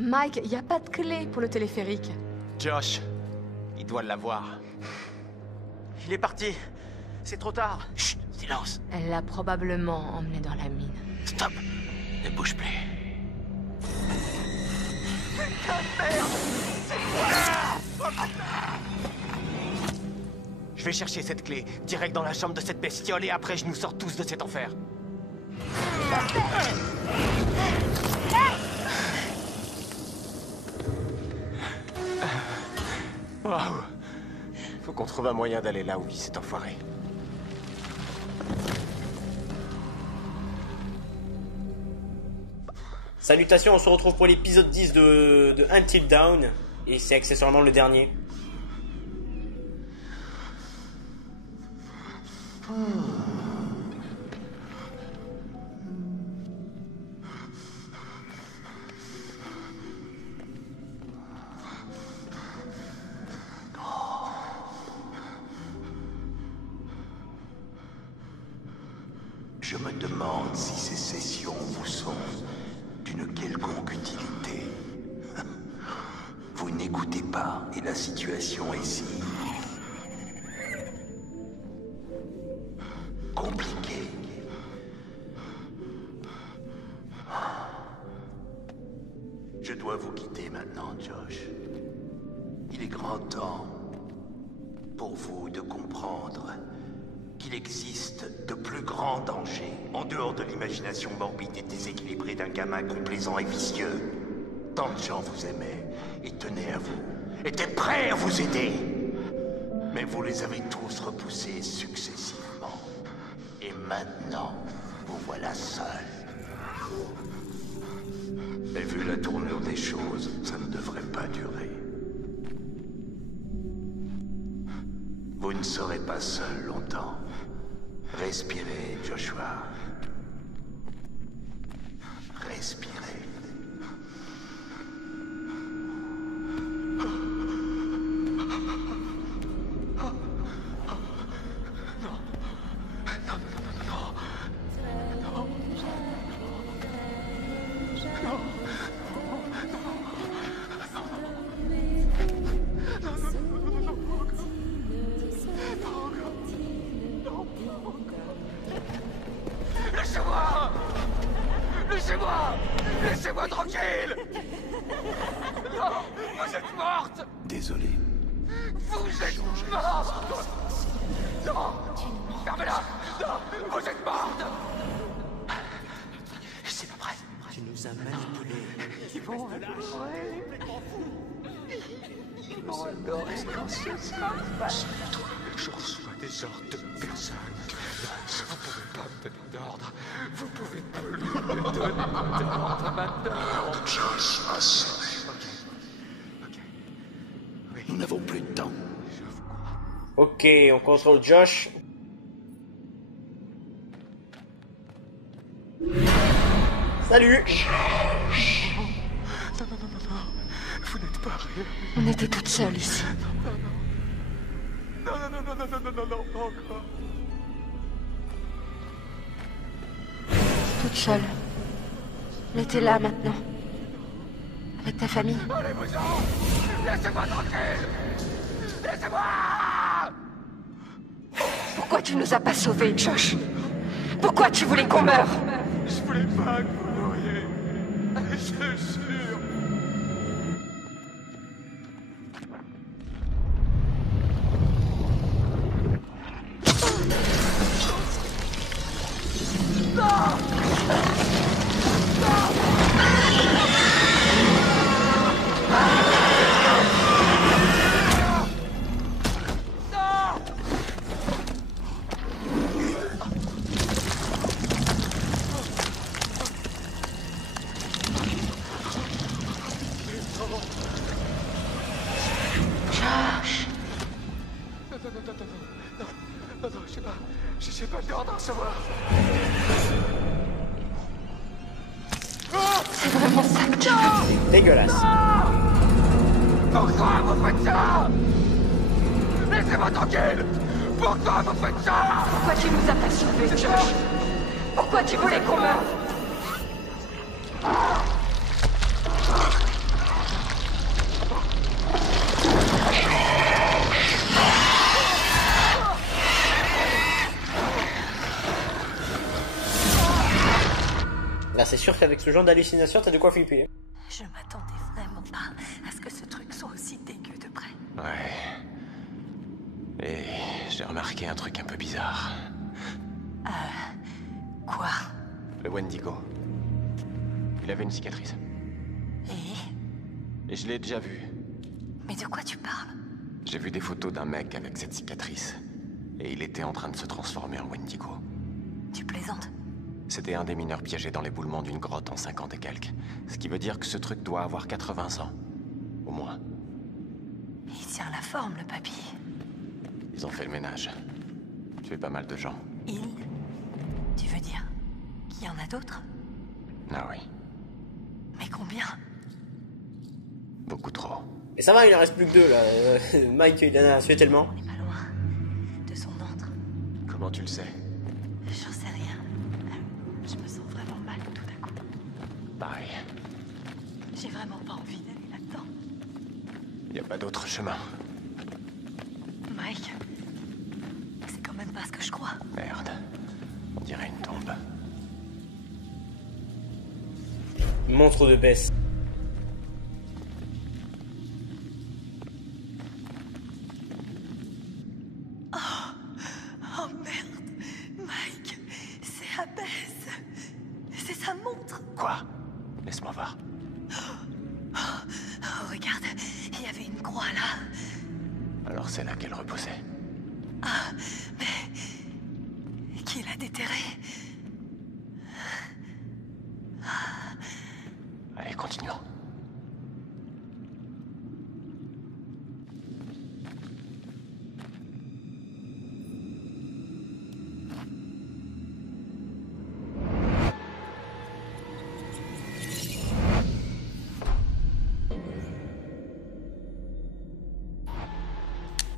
Mike, y a pas de clé pour le téléphérique. Josh, il doit l'avoir. Il est parti. C'est trop tard. Chut, silence. Elle l'a probablement emmené dans la mine. Stop. Ne bouge plus. Je vais chercher cette clé, direct dans la chambre de cette bestiole, et après je nous sors tous de cet enfer. Waouh. Faut qu'on trouve un moyen d'aller là où vit cet enfoiré. Salutations, on se retrouve pour l'épisode 10 de Until Dawn. Et c'est accessoirement le dernier. Je me demande si ces sessions vous sont d'une quelconque utilité. Vous n'écoutez pas et la situation est si compliquée. Je dois vous quitter maintenant, Josh. Il est grand temps pour vous de comprendre qu'il existe de plus grands dangers en dehors de l'imagination morbide et déséquilibrée d'un gamin complaisant et vicieux. Tant de gens vous aimaient et tenaient à vous, étaient prêts à vous aider. Mais vous les avez tous repoussés successivement. Et maintenant, vous voilà seul. Et vu la tournure des choses, ça ne devrait pas durer. Vous ne serez pas seul longtemps. Respirez, Joshua. Respirez. Laissez-moi! Laissez-moi! Laissez-moi tranquille! Non! Vous êtes morte! Désolé. Vous êtes morte! Non! Fermez-la! Non! Vous êtes morte! C'est pas vrai. Tu nous as manipulés. Ils vont adorer. Ils vont adorer quand ce sera fait. Je reçois des ordres de personne. Vous pouvez pas me donner d'ordre. Vous pouvez plus me donner d'ordre maintenant. Josh, Ok. Oui, nous n'avons plus de temps. je vous crois. Ok, on contrôle Josh. Salut. Non. Vous n'êtes pas réel. On était toutes seules ici. Non, pas encore. Toutes seules. Mais t'es là maintenant. Avec ta famille. Allez-vous-en! Laissez-moi tranquille! Laissez-moi! Pourquoi tu nous as pas sauvés, Josh? Pourquoi tu voulais qu'on meure? Je voulais pas que vous mouriez. Je te jure. Josh. Non, j'ai pas d'ordre à recevoir. C'est vraiment ça que tu veux? Dégueulasse. Pourquoi vous faites ça? Laissez-moi tranquille! Pourquoi vous faites ça? Pourquoi tu nous as pas sauvés, Josh? Pourquoi tu voulais qu'on meure? c'est sûr qu'avec ce genre d'hallucination, t'as de quoi flipper. Je m'attendais vraiment pas à ce que ce truc soit aussi dégueu de près. Ouais. Et j'ai remarqué un truc un peu bizarre. Quoi? Le Wendigo. Il avait une cicatrice. Et je l'ai déjà vu. Mais de quoi tu parles? J'ai vu des photos d'un mec avec cette cicatrice. Et il était en train de se transformer en Wendigo. Tu plaisantes? C'était un des mineurs piégés dans l'éboulement d'une grotte en 50 et quelques. Ce qui veut dire que ce truc doit avoir 80 ans. Au moins. Il tient la forme, le papy. Ils ont fait le ménage. Tué pas mal de gens. Il? Tu veux dire qu'il y en a d'autres? Ah oui. Mais combien? Beaucoup trop. Et ça va, il en reste plus que deux là. Mike, il en a tué tellement. On n'est pas loin de son antre. Comment tu le sais? J'en sais rien. Je me sens vraiment mal tout d'un coup. Pareil. J'ai vraiment pas envie d'aller là-dedans. Y a pas d'autre chemin. Mike, c'est quand même pas ce que je crois. Merde. On dirait une tombe. Monstre de Bess. Oh merde, Mike, c'est Abbess. C'est sa montre. Quoi? Laisse-moi voir. Oh, regarde, il y avait une croix là. Alors c'est là qu'elle reposait. Mais qui l'a déterrée? Allez, continuons.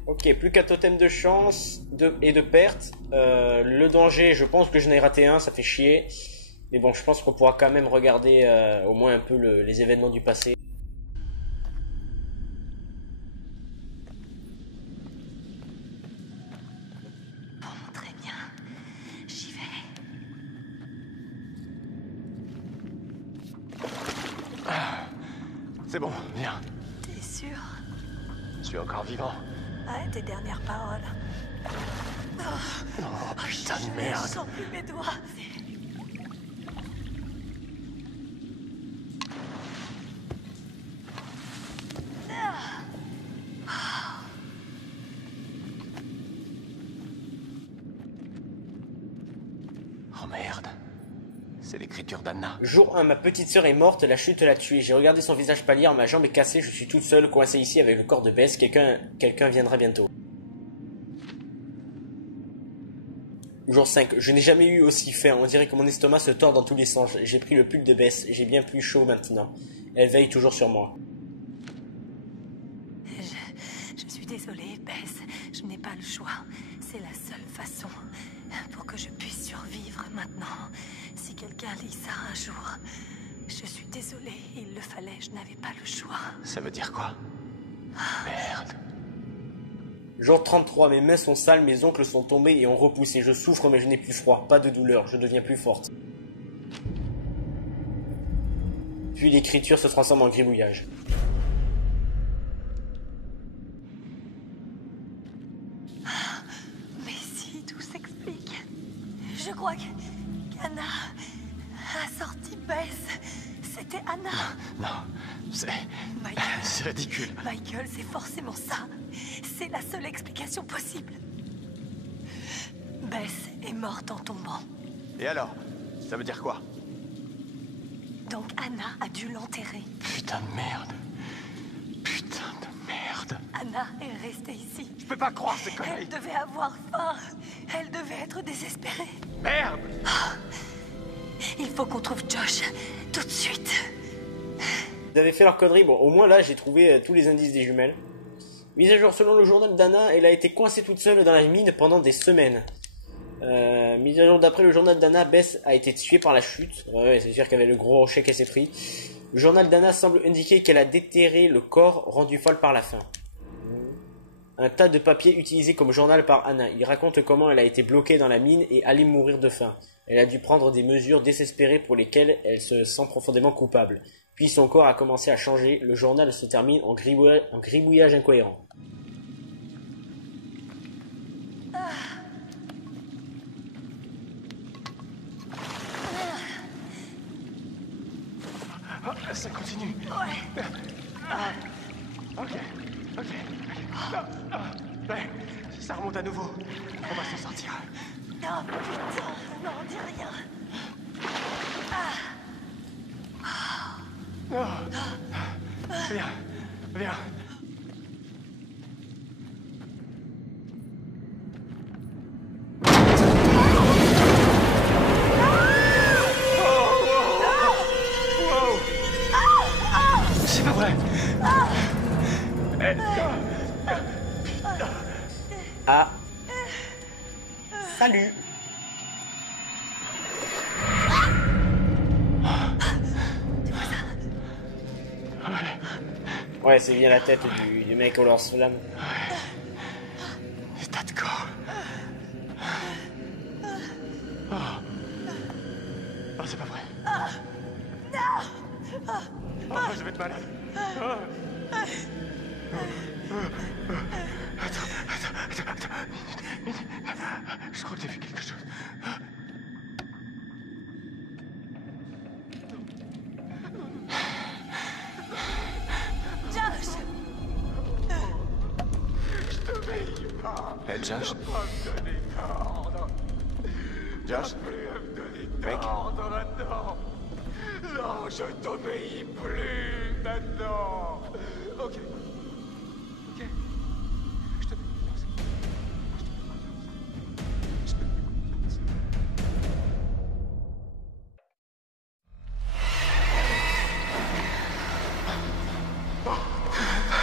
Ok, plus qu'un totem de chance et de perte. Le danger, je pense que je n'ai raté un, ça fait chier. Mais bon, je pense qu'on pourra quand même regarder au moins un peu les événements du passé. Bon, très bien. J'y vais. C'est bon, viens. T'es sûr? Je suis encore vivant. Ah, tes dernières paroles. Oh putain de Je merde. sens plus mes doigts. Oh merde. C'est l'écriture d'Anna. Jour 1, ma petite sœur est morte, la chute l'a tuée. J'ai regardé son visage pâlir, ma jambe est cassée, je suis toute seule, coincée ici avec le corps de Bess. Quelqu'un viendra bientôt. Jour 5, je n'ai jamais eu aussi faim, on dirait que mon estomac se tord dans tous les sens. J'ai pris le pull de Bess, j'ai bien plus chaud maintenant. Elle veille toujours sur moi. Je suis désolée, Bess. Je n'ai pas le choix. C'est la seule façon pour que je puisse survivre maintenant. Si quelqu'un lit ça un jour, je suis désolée. Il le fallait, je n'avais pas le choix. Ça veut dire quoi? Merde. Jour 33, mes mains sont sales, mes ongles sont tombés et ont repoussé. Je souffre mais je n'ai plus froid, pas de douleur, je deviens plus forte. Puis l'écriture se transforme en gribouillage. Mais si, tout s'explique. Je crois qu'Anna a sorti Bess. C'était Anna. Non, Michael. c'est ridicule. Michael, c'est forcément ça. C'est la seule explication possible. Bess est morte en tombant. Et alors? Ça veut dire quoi? Donc Anna a dû l'enterrer. Putain de merde. Putain de merde. Anna est restée ici. Je peux pas croire ces Elle conneries. devait avoir faim. Elle devait être désespérée. Merde! Il faut qu'on trouve Josh. Tout de suite. Ils avaient fait leur connerie, bon au moins là j'ai trouvé tous les indices des jumelles. Mise à jour selon le journal d'Anna, elle a été coincée toute seule dans la mine pendant des semaines. Mise à jour d'après le journal d'Anna, Bess a été tuée par la chute. Ouais, c'est sûr qu'il y avait le gros rocher qu'elle s'est pris. Le journal d'Anna semble indiquer qu'elle a déterré le corps rendu folle par la faim. un tas de papier utilisé comme journal par Anna. Il raconte comment elle a été bloquée dans la mine et allait mourir de faim. Elle a dû prendre des mesures désespérées pour lesquelles elle se sent profondément coupable. Puis son corps a commencé à changer. Le journal se termine en gribouillage incohérent. Ah, ça continue. Ouais. Ok. Ouais, ça remonte à nouveau. On va s'en sortir. Oh putain, non, dis rien. Viens. C'est pas vrai. Ah. Salut. Ouais, c'est bien la tête du mec au lance-flamme. État de corps. Oh, c'est pas vrai. Oh, je vais être malade. Attends. Je crois que j'ai vu quelque chose. Josh! Je t'obéis pas. Hey, Josh? Pas me donner d'ordre. Josh? Plus à me donner Mec? d'ordre maintenant. Non, je t'obéis plus maintenant. Ok. Je te fais confiance. Je te fais confiance.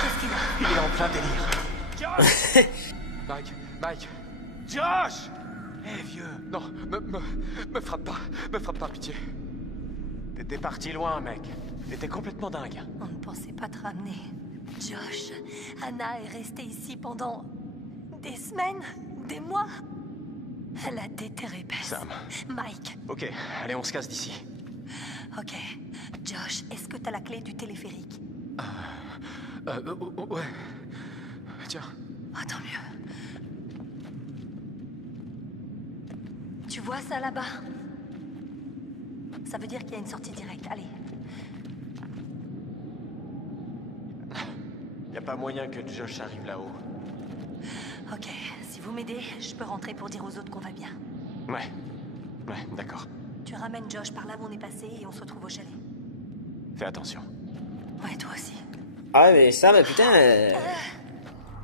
Qu'est-ce qu'il a? Il est en plein délire. Josh! Mike! Josh! Hé, vieux, Non, me frappe pas. Me frappe pas, pitié. t'étais parti loin, mec. T'étais complètement dingue. On ne pensait pas te ramener. Josh, Anna est restée ici pendant des semaines, des mois. Elle a déterré Bess. Sam. Mike. Ok, allez, on se casse d'ici. Ok. Josh, est-ce que t'as la clé du téléphérique? Ouais. Tiens. Ah, tant mieux. Tu vois ça là-bas? Ça veut dire qu'il y a une sortie directe. Allez. Y a pas moyen que Josh arrive là-haut. Ok, si vous m'aidez, je peux rentrer pour dire aux autres qu'on va bien. Ouais, d'accord. Tu ramènes Josh par là où on est passé et on se retrouve au chalet. Fais attention. Ouais, toi aussi. Ah mais ça, bah putain...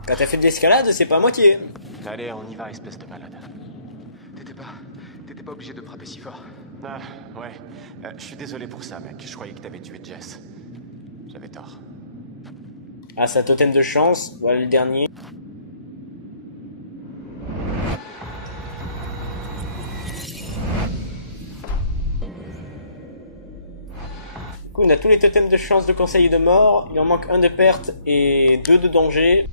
Quand t'as fait de l'escalade, c'est pas à moitié. Allez, on y va, espèce de malade. T'étais pas obligé de frapper si fort. Ah, ouais. Je suis désolé pour ça, mec. Je croyais que t'avais tué Jess. J'avais tort. Ah, ça totem de chance. Voilà le dernier. Du coup, on a tous les totems de chance de conseil de mort. Il en manque un de perte et 2 de danger.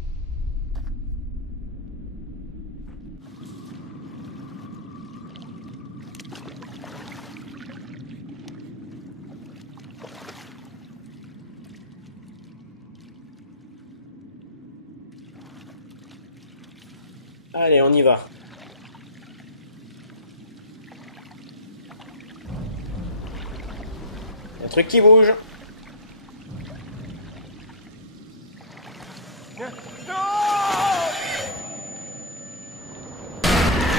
Allez, on y va. Un truc qui bouge.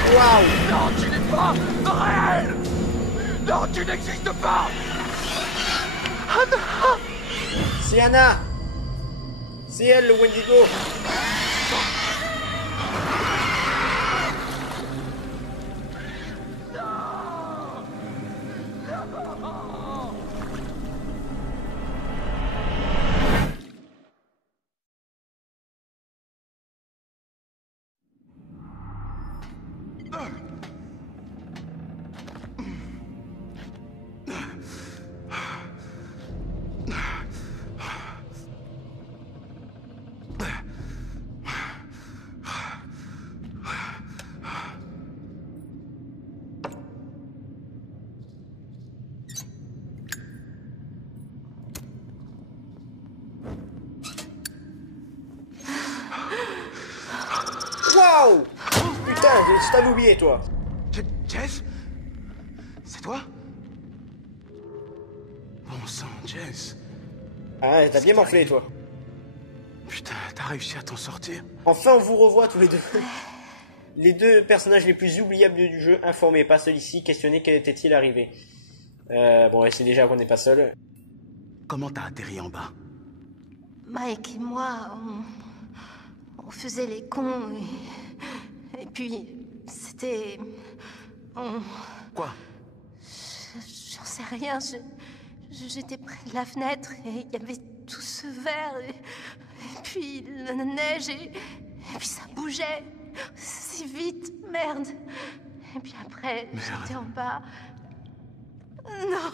Waouh! Non, tu n'es pas réel! Non, tu n'existes pas! Anna! C'est Anna! C'est elle, le Wendigo! putain, je t'avais oublié, toi. Jess? C'est toi? Bon sang, Jess. Ah, t'as bien morflé, toi. Putain, t'as réussi à t'en sortir? Enfin, on vous revoit tous les deux. Les deux personnages les plus oubliables du jeu, informés, pas celui-ci, questionnés quel était-il arrivé. Bon, c'est déjà qu'on n'est pas seul. Comment t'as atterri en bas? Mike et moi, on faisait les cons et puis c'était... Quoi? J'en sais rien, j'étais près de la fenêtre et il y avait tout ce verre et puis la neige et puis ça bougeait si vite, merde. Et puis après, j'étais en bas. Non.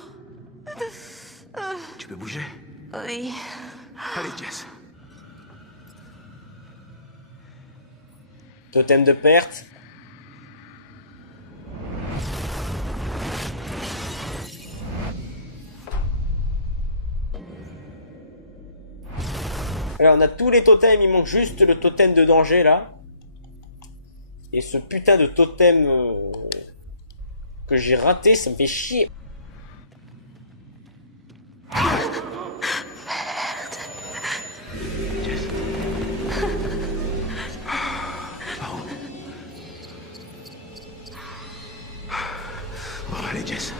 Tu peux bouger? Oui. Allez, Jess. Totem de perte. Alors on a tous les totems, il manque juste le totem de danger là. Et ce putain de totem que j'ai raté, ça me fait chier. Jess. Par où? Bon, allez, Jess.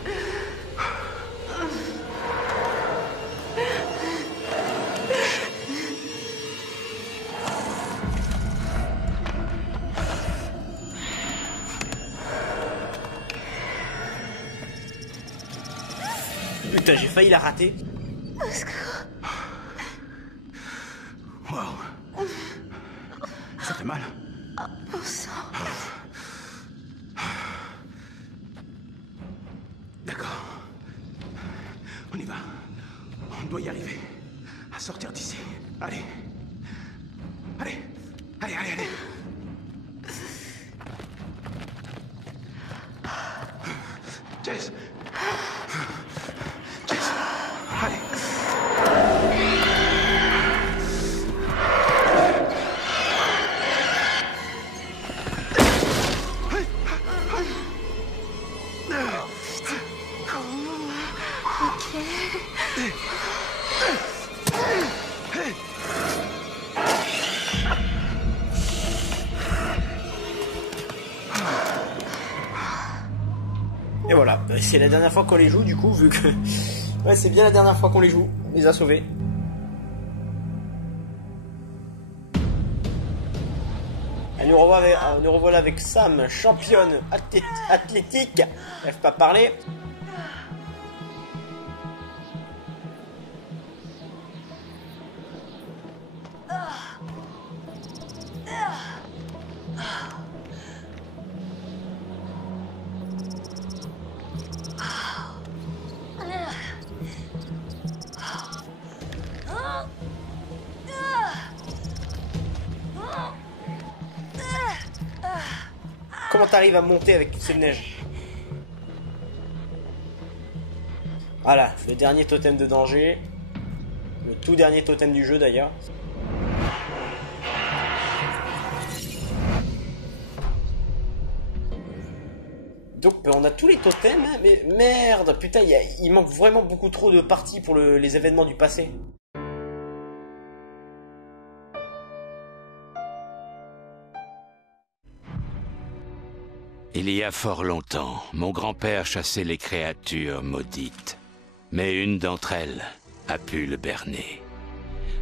Putain, j'ai failli la rater. Wow. Ça fait mal? Bon sang. D'accord. On y va. On doit y arriver. À sortir d'ici. Allez. Allez. Allez, allez, allez. Jess. Jess. Allez. Et voilà, c'est la dernière fois qu'on les joue du coup, vu que... Ouais, c'est bien la dernière fois qu'on les joue, on les a sauvés. Et nous revoilà avec Sam, championne athlétique, bref, pas parler. Comment t'arrives à monter avec toute cette neige? Voilà, le dernier totem de danger. Le tout dernier totem du jeu d'ailleurs. Donc on a tous les totems, hein, mais merde, putain, il manque vraiment beaucoup trop de parties pour les événements du passé. Il y a fort longtemps, mon grand-père chassait les créatures maudites. Mais une d'entre elles a pu le berner.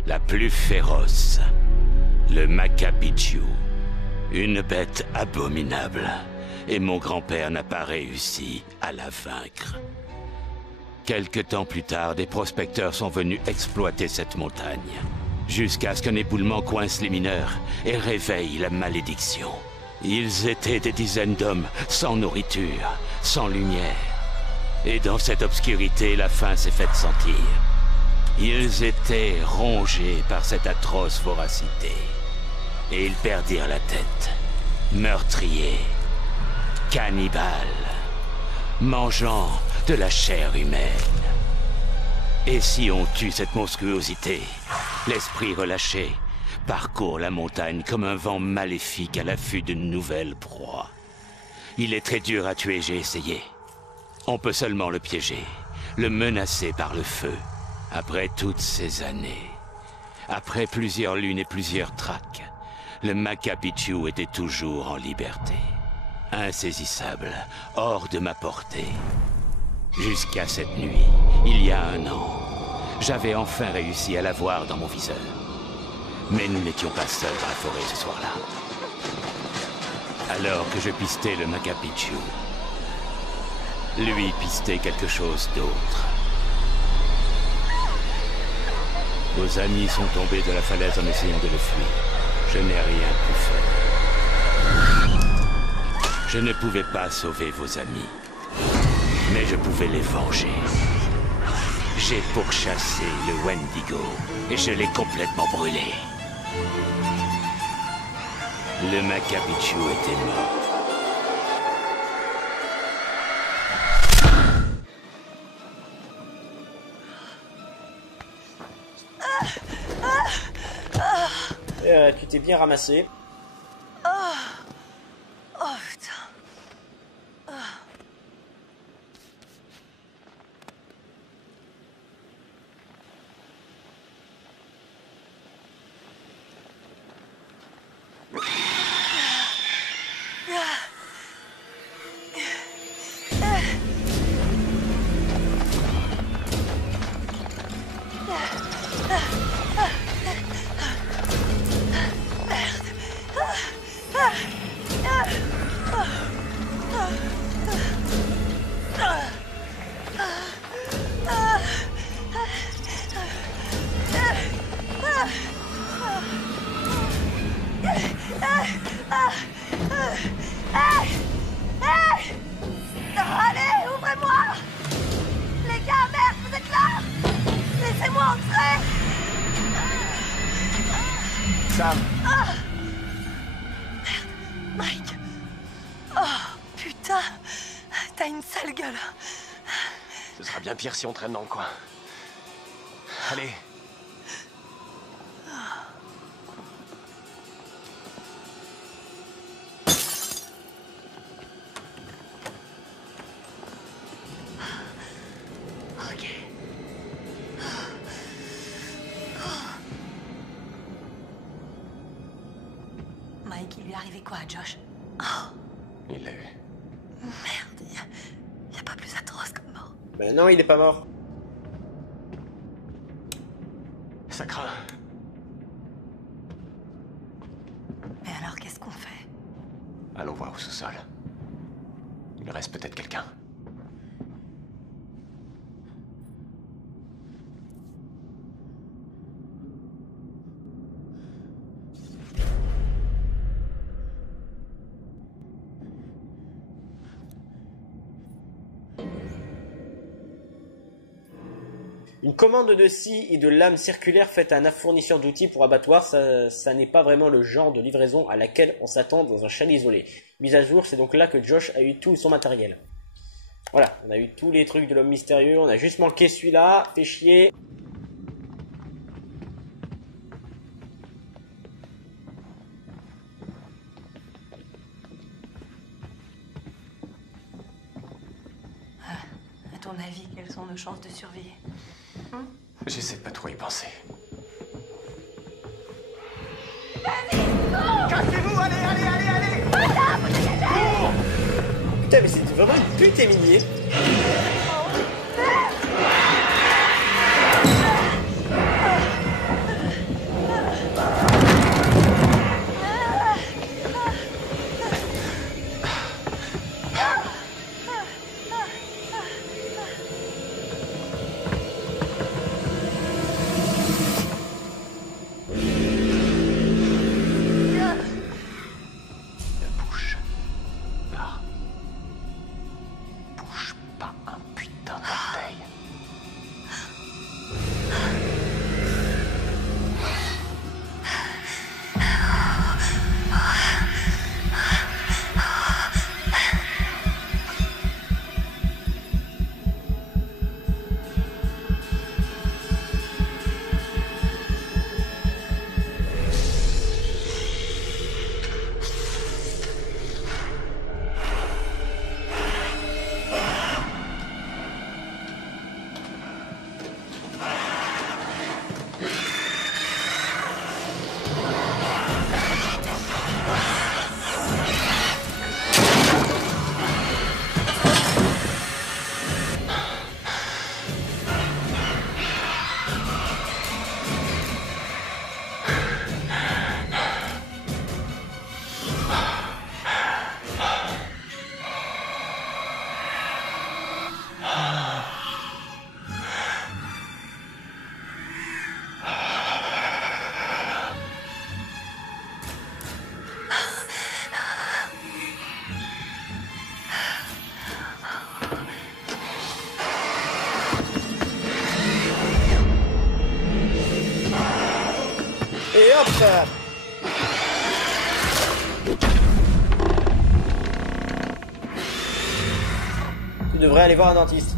La plus féroce, le Makapichu. Une bête abominable. Et mon grand-père n'a pas réussi à la vaincre. Quelque temps plus tard, des prospecteurs sont venus exploiter cette montagne. Jusqu'à ce qu'un éboulement coince les mineurs et réveille la malédiction. Ils étaient des dizaines d'hommes, sans nourriture, sans lumière. Et dans cette obscurité, la faim s'est faite sentir. Ils étaient rongés par cette atroce voracité. Et ils perdirent la tête. Meurtriers, cannibales, mangeant de la chair humaine. Et si on tue cette monstruosité, l'esprit relâché, parcourt la montagne comme un vent maléfique à l'affût d'une nouvelle proie. Il est très dur à tuer, j'ai essayé. On peut seulement le piéger, le menacer par le feu. Après toutes ces années, après plusieurs lunes et plusieurs traques, le Maca Picchu était toujours en liberté. Insaisissable, hors de ma portée. Jusqu'à cette nuit, il y a 1 an, j'avais enfin réussi à la voir dans mon viseur. Mais nous n'étions pas seuls dans la forêt ce soir-là. Alors que je pistais le Maca Picchu, lui pistait quelque chose d'autre. Vos amis sont tombés de la falaise en essayant de le fuir. Je n'ai rien pu faire. Je ne pouvais pas sauver vos amis, mais je pouvais les venger. J'ai pourchassé le Wendigo et je l'ai complètement brûlé. Le Maca Picchu était mort. Tu t'es bien ramassé. Oh putain. Allez, ouvrez-moi! Les gars, merde, vous êtes là! Laissez-moi entrer! Sam! Merde, Mike! Oh, putain! T'as une sale gueule! Ce sera bien pire si on traîne dans le coin. Allez! Mike, il lui est arrivé quoi à Josh? Il l'a eu. Merde, y a pas plus atroce comme mort. Ben non, il est pas mort. Ça craint. Mais alors, qu'est-ce qu'on fait? Allons voir au sous-sol. Il reste peut-être quelqu'un. Une commande de scie et de lames circulaires faite à un fournisseur d'outils pour abattoir, ça n'est pas vraiment le genre de livraison à laquelle on s'attend dans un chalet isolé. Mise à jour, c'est donc là que Josh a eu tout son matériel. Voilà, on a eu tous les trucs de l'homme mystérieux, on a juste manqué celui-là, fait chier. À ton avis, quelles sont nos chances de survie? J'essaie de pas trop y penser. Cassez-vous, allez! Putain, mais c'était vraiment une pute, Émilie. Ne bouge pas. Bouge pas un Et hop! Tu devrais aller voir un dentiste.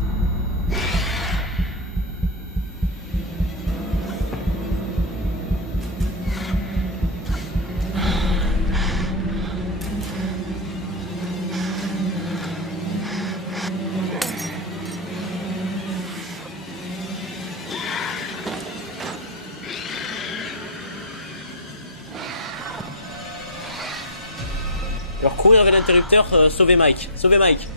Alors courir vers l'interrupteur, sauver Mike. Sauver Mike.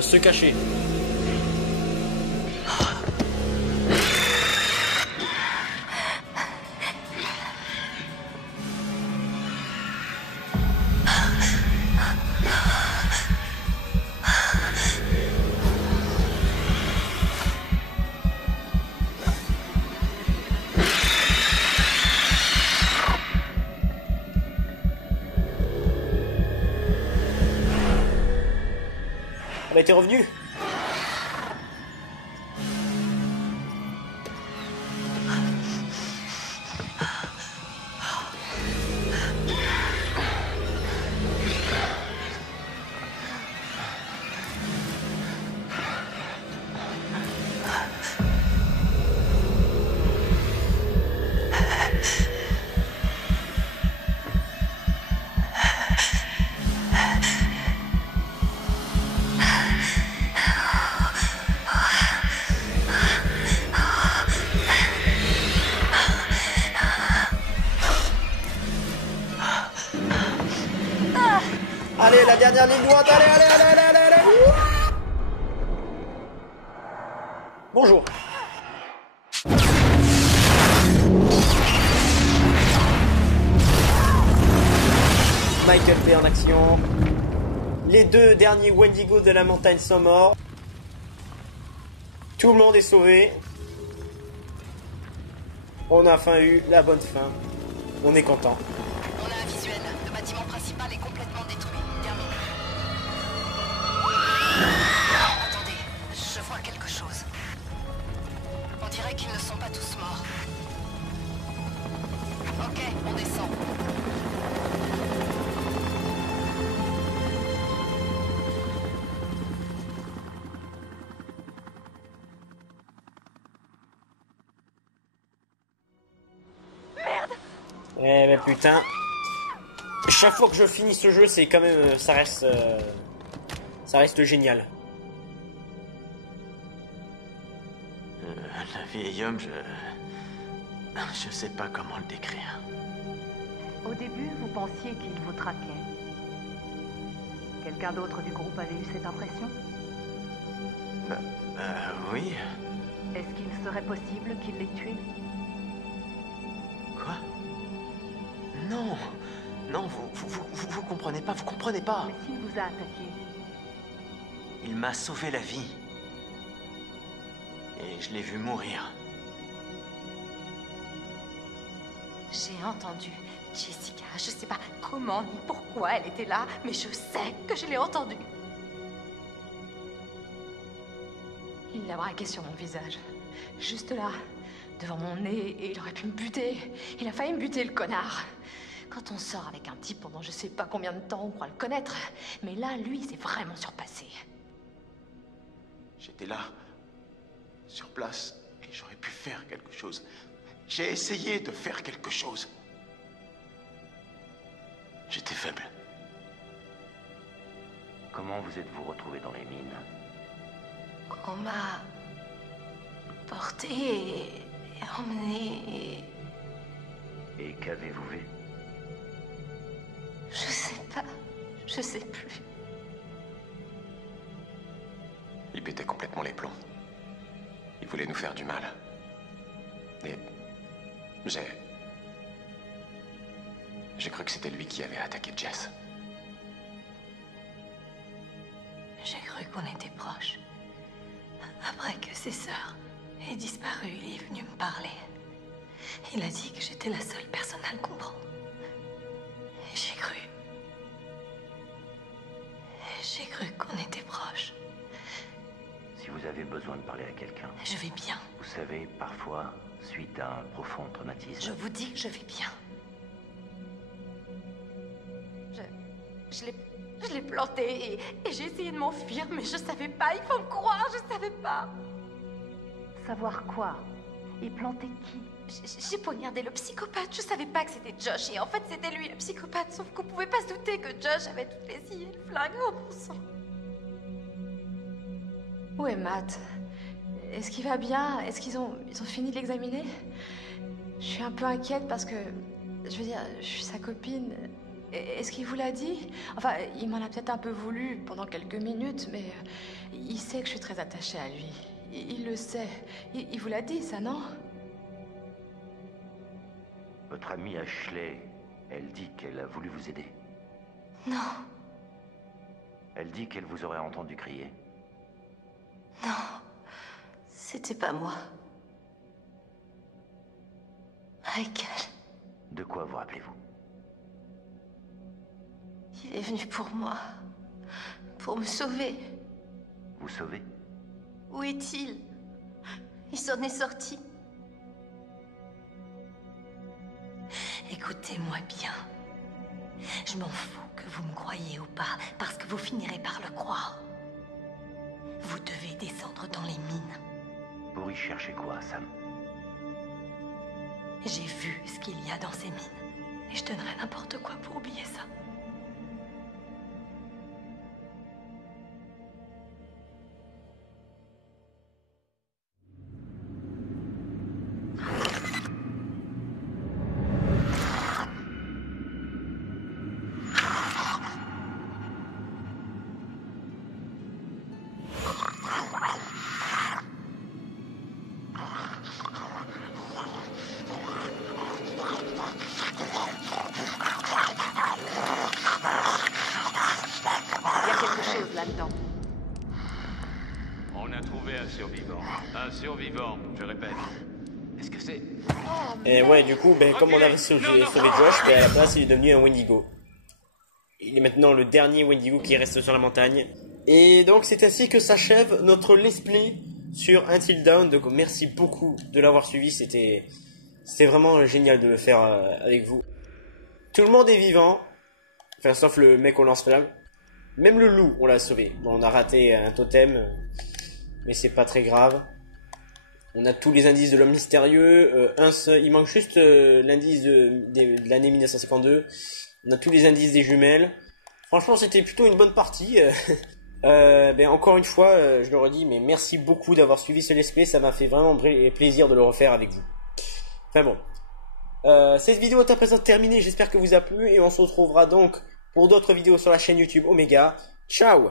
Se cacher. Elle a été revenue. Allez, la dernière ligne droite, allez, allez, allez, allez, allez, allez. Bonjour. Michael Bay en action. Les deux derniers Wendigo de la montagne sont morts. Tout le monde est sauvé. On a enfin eu la bonne fin. On est content. On a un visuel. Le bâtiment principal est complètement détruit. Terminé. Attendez, je vois quelque chose. On dirait qu'ils ne sont pas tous morts. Ok, on descend. Eh ben putain. Chaque fois que je finis ce jeu, c'est quand même... ça reste génial. Le vieil homme, je sais pas comment le décrire. Au début, vous pensiez qu'il vous traquait. Quelqu'un d'autre du groupe avait eu cette impression? Oui. Est-ce qu'il serait possible qu'il l'ait tué? Quoi? Non. Non, vous comprenez pas, vous comprenez pas. Mais s'il vous a attaqué? Il m'a sauvé la vie. Et je l'ai vu mourir. J'ai entendu Jessica. Je sais pas comment ni pourquoi elle était là, mais je sais que je l'ai entendue. Il l'a braqué sur mon visage. Juste là, devant mon nez, et il aurait pu me buter. Il a failli me buter, le connard. Quand on sort avec un type pendant je sais pas combien de temps, on croit le connaître. Mais là, lui, il s'est vraiment surpassé. J'étais là, sur place, et j'aurais pu faire quelque chose. J'ai essayé de faire quelque chose. J'étais faible. Comment vous êtes-vous retrouvé dans les mines? On m'a porté et emmené. Et qu'avez-vous vu? Je sais pas. Je sais plus. Il pétait complètement les plombs. Il voulait nous faire du mal. Et J'ai cru que c'était lui qui avait attaqué Jess. J'ai cru qu'on était proches. Après que ses sœurs aient disparu, il est venu me parler. Il a dit que j'étais la seule personne à le comprendre. Et j'ai cru. J'ai cru qu'on était proches. Si vous avez besoin de parler à quelqu'un, Je vais bien. vous savez, parfois, suite à un profond traumatisme, Je vous dis que je vais bien. Je l'ai planté et j'ai essayé de m'enfuir, mais je savais pas. Il faut me croire, je savais pas. Savoir quoi? Et planter qui? J'ai poignardé le psychopathe. Je savais pas que c'était Josh. Et en fait, c'était lui, le psychopathe. Sauf qu'on pouvait pas se douter que Josh avait toutes les scies et le flingue. Oh, bon sang. Où est Matt? Est-ce qu'il va bien? Est-ce qu'ils ont fini de l'examiner? Je suis un peu inquiète parce que, je veux dire, je suis sa copine. Est-ce qu'il vous l'a dit? Enfin, il m'en a peut-être un peu voulu pendant quelques minutes, mais il sait que je suis très attachée à lui. Il le sait. Il vous l'a dit, ça, non? votre amie Ashley, elle dit qu'elle a voulu vous aider. Non, Elle dit qu'elle vous aurait entendu crier. non. C'était pas moi. Michael, De quoi vous rappelez-vous? il est venu pour moi. Pour me sauver. Vous sauvez? Où est-il? Il s'en est sorti. Écoutez-moi bien. Je m'en fous que vous me croyiez ou pas, parce que vous finirez par le croire. Vous devez descendre dans les mines. Pour y chercher quoi, Sam? J'ai vu ce qu'il y a dans ces mines. Et je donnerais n'importe quoi pour oublier ça. Il y a quelque chose là-dedans. On a trouvé un survivant. Un survivant, je répète. Est-ce que c'est... Et ouais, du coup, comme on avait sauvé Josh, à la place, il est devenu un Wendigo. Il est maintenant le dernier Wendigo qui reste sur la montagne. Et donc, c'est ainsi que s'achève notre let's play sur Until Dawn. Donc, merci beaucoup de l'avoir suivi. C'était vraiment génial de le faire avec vous. Tout le monde est vivant. Enfin, sauf le mec au lance-flamme. Même le loup, on l'a sauvé. Bon, on a raté un totem, mais c'est pas très grave. On a tous les indices de l'homme mystérieux. Il manque juste l'indice de l'année 1952. On a tous les indices des jumelles. Franchement, c'était plutôt une bonne partie. Encore une fois, je le redis, mais merci beaucoup d'avoir suivi ce let's play. Ça m'a fait vraiment plaisir de le refaire avec vous. Enfin bon. Cette vidéo est à présent terminée. J'espère que vous a plu. Et on se retrouvera donc pour d'autres vidéos sur la chaîne YouTube Omega. Ciao!